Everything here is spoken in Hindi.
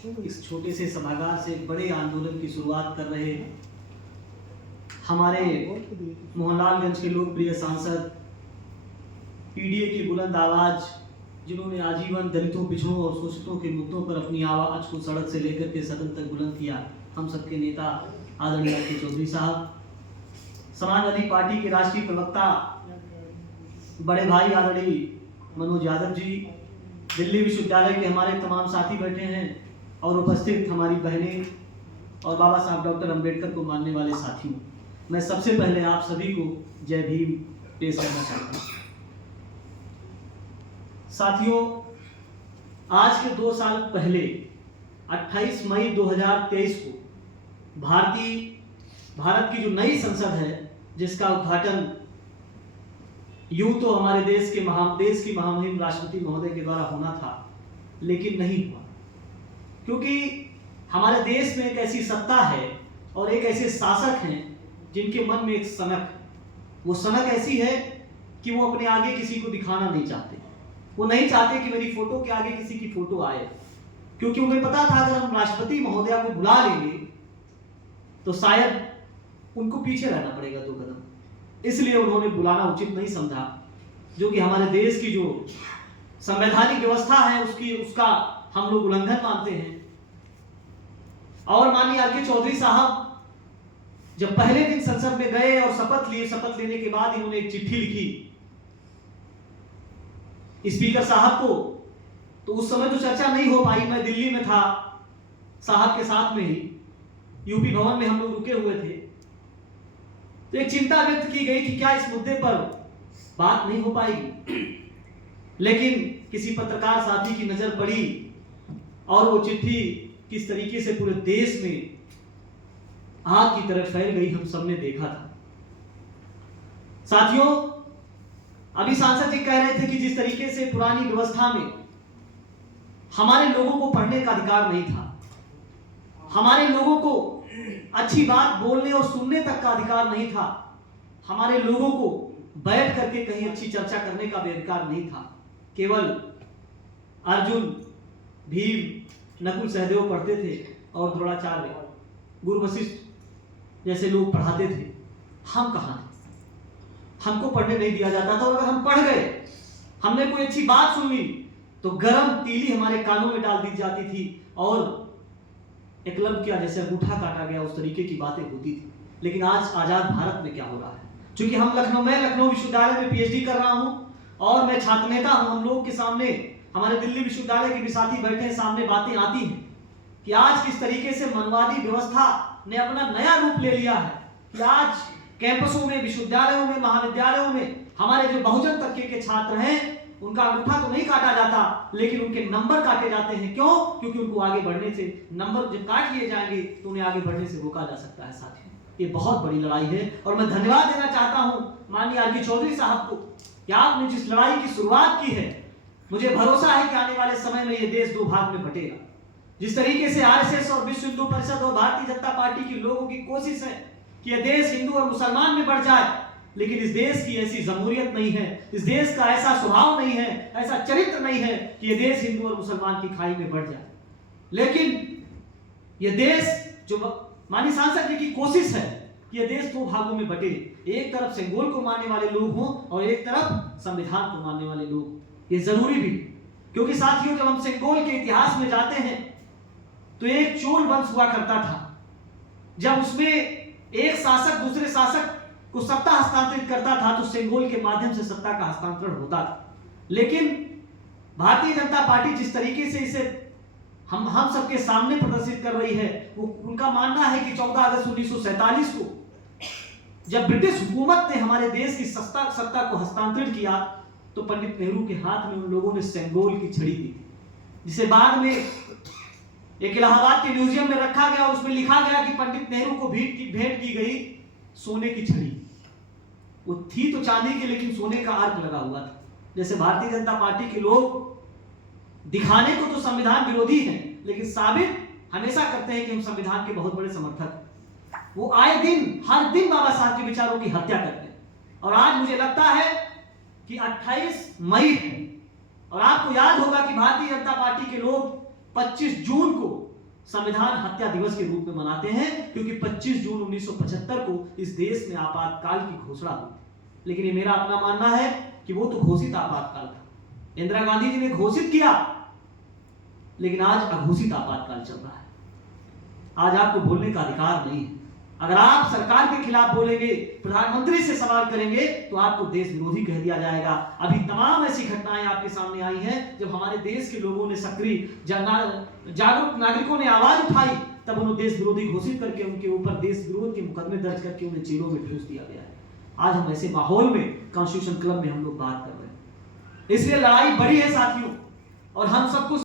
इस छोटे से सभागार से बड़े आंदोलन की शुरुआत कर रहे हमारे मोहनलालगंज के लोकप्रिय सांसद, पीडीए की बुलंद आवाज, जिन्होंने आजीवन दलितों, पिछड़ों और शोषितों के मुद्दों पर अपनी आवाज को सड़क से लेकर के सदन तक बुलंद किया, हम सबके नेता आदरणीय आर के चौधरी साहब, समाजवादी पार्टी के राष्ट्रीय प्रवक्ता बड़े भाई आदरणीय मनोज यादव जी, दिल्ली विश्वविद्यालय के हमारे तमाम साथी बैठे हैं और उपस्थित हमारी बहनें और बाबा साहब डॉक्टर अंबेडकर को मानने वाले साथियों, मैं सबसे पहले आप सभी को जय भीम पेश करना चाहता हूँ। साथियों, आज के 2 साल पहले 28 मई 2023 को भारत की जो नई संसद है, जिसका उद्घाटन यूं तो हमारे देश की महामहिम राष्ट्रपति महोदय के द्वारा होना था, लेकिन नहीं हुआ, क्योंकि हमारे देश में एक ऐसी सत्ता है और एक ऐसे शासक हैं जिनके मन में एक सनक, वो सनक ऐसी है कि वो अपने आगे किसी को दिखाना नहीं चाहते। वो नहीं चाहते कि मेरी फोटो के आगे किसी की फोटो आए, क्योंकि उन्हें पता था अगर हम राष्ट्रपति महोदया को बुला लेंगे तो शायद उनको पीछे रहना पड़ेगा 2 कदम। इसलिए उन्होंने बुलाना उचित नहीं समझा, जो कि हमारे देश की जो संवैधानिक व्यवस्था है उसका हम लोग उल्लंघन मानते हैं। और माननीय आर के चौधरी साहब जब पहले दिन संसद में गए और शपथ लेने के बाद इन्होंने एक चिट्ठी लिखी स्पीकर साहब को, तो उस समय तो चर्चा नहीं हो पाई, मैं दिल्ली में था साहब के साथ में ही, यूपी भवन में हम लोग रुके हुए थे, तो एक चिंता व्यक्त की गई कि क्या इस मुद्दे पर बात नहीं हो पाएगी। लेकिन किसी पत्रकार साथी की नजर पड़ी और वो चिट्ठी किस तरीके से पूरे देश में आग की तरह फैल गई, हम सबने देखा था। साथियों, अभी सांसद जी कह रहे थे कि जिस तरीके से पुरानी व्यवस्था में हमारे लोगों को पढ़ने का अधिकार नहीं था, हमारे लोगों को अच्छी बात बोलने और सुनने तक का अधिकार नहीं था, हमारे लोगों को बैठ करके कहीं अच्छी चर्चा करने का भी अधिकार नहीं था। केवल अर्जुन, भीम, नकुल, सहदेव पढ़ते थे और द्रोणाचार्य, गुरु वशिष्ठ जैसे लोग पढ़ाते थे। हम कहाँ थे? हमको पढ़ने नहीं दिया जाता था, और अगर हम पढ़ गए, हमने कोई अच्छी बात सुन ली, तो गरम तीली हमारे कानों में डाल दी जाती थी और एकलव्य क्या जैसे अंगूठा काटा गया उस तरीके की बातें होती थी। लेकिन आज आजाद भारत में क्या हो रहा है? क्योंकि मैं लखनऊ विश्वविद्यालय में पीएचडी कर रहा हूं और मैं छात्र नेता हूं, हम लोग के सामने हमारे दिल्ली विश्वविद्यालय के भी साथी बैठे हैं, सामने बातें आती हैं कि आज किस तरीके से मनवादी व्यवस्था ने अपना नया रूप ले लिया है कि आज कैंपसों में, विश्वविद्यालयों में, महाविद्यालयों में हमारे जो बहुजन तबके के छात्र हैं, उनका अंगूठा तो नहीं काटा जाता, लेकिन उनके नंबर काटे जाते हैं। क्यों? क्योंकि उनको आगे बढ़ने से, नंबर जब काट लिए जाएंगे तो उन्हें आगे बढ़ने से रोका जा सकता है। साथियों, ये बहुत बड़ी लड़ाई है और मैं धन्यवाद देना चाहता हूं माननीय आर के चौधरी साहब को कि आपने जिस लड़ाई की शुरुआत की है, मुझे भरोसा है कि आने वाले समय में ये देश 2 भाग में बटेगा। जिस तरीके से आरएसएस और विश्व हिंदू परिषद और भारतीय जनता पार्टी के लोगों की कोशिश है कि यह देश हिंदू और मुसलमान में बढ़ जाए, लेकिन इस देश की ऐसी जमहूरियत नहीं है, इस देश का ऐसा स्वभाव नहीं है, ऐसा चरित्र नहीं है कि यह देश हिंदू और मुसलमान की खाई में बढ़ जाए। लेकिन यह देश, जो माननीय सांसद जी की कोशिश है कि यह देश 2 भागों में बटे, एक तरफ सेंगोल को मानने वाले लोग हों और एक तरफ संविधान को मानने वाले लोग। ये जरूरी भी, क्योंकि साथियों, जब हम सेंगोल के इतिहास में जाते हैं तो एक चोल वंश हुआ करता था, जब उसमें एक शासक दूसरे शासक को सत्ता हस्तांतरित करता था तो सेंगोल के माध्यम से सत्ता का हस्तांतरण होता था। लेकिन भारतीय जनता पार्टी जिस तरीके से इसे हम सबके सामने प्रदर्शित कर रही है, वो उनका मानना है कि 14 अगस्त 1947 को जब ब्रिटिश हुकूमत ने हमारे देश की सत्ता को हस्तांतरित किया, तो पंडित नेहरू के हाथ में उन लोगों ने सेंगोल की छड़ी दी, जिसे बाद में एक इलाहाबाद के म्यूजियम में रखा गया और उसमें लिखा गया कि पंडित नेहरू को भेंट की गई सोने की छड़ी। वो थी तो चांदी की, लेकिन सोने का आर्क लगा हुआ था। जैसे भारतीय जनता पार्टी के लोग दिखाने को तो संविधान विरोधी हैं, लेकिन साबित हमेशा करते हैं कि हम संविधान के बहुत बड़े समर्थक हैं। वो आए दिन, हर दिन बाबा साहब के विचारों की हत्या करते हैं। और आज मुझे लगता है कि 28 मई है और आपको याद होगा कि भारतीय जनता पार्टी के लोग 25 जून को संविधान हत्या दिवस के रूप में मनाते हैं, क्योंकि 25 जून 1975 को इस देश में आपातकाल की घोषणा हुई। लेकिन ये मेरा अपना मानना है कि वो तो घोषित आपातकाल था, इंदिरा गांधी जी ने घोषित किया, लेकिन आज अघोषित आपातकाल चल रहा है। आज आपको बोलने का अधिकार नहीं है। अगर आप सरकार के खिलाफ बोलेंगे, प्रधानमंत्री से सवाल करेंगे, तो आपको देश विरोधी कह दिया जाएगा। अभी तमाम ऐसी घटनाएं आपके सामने आई हैं, जब हमारे देश के लोगों ने सक्रिय जागरूक नागरिकों ने आवाज उठाई, तब उन्हें देश विरोधी घोषित करके उनके ऊपर देश विरोध के मुकदमे दर्ज करके उन्हें जेलों में ठूस दिया गया है। आज हम ऐसे माहौल में कॉन्स्टिट्यूशन क्लब में हम लोग बात कर रहे हैं। इसलिए लड़ाई बड़ी है साथियों, और हम सबको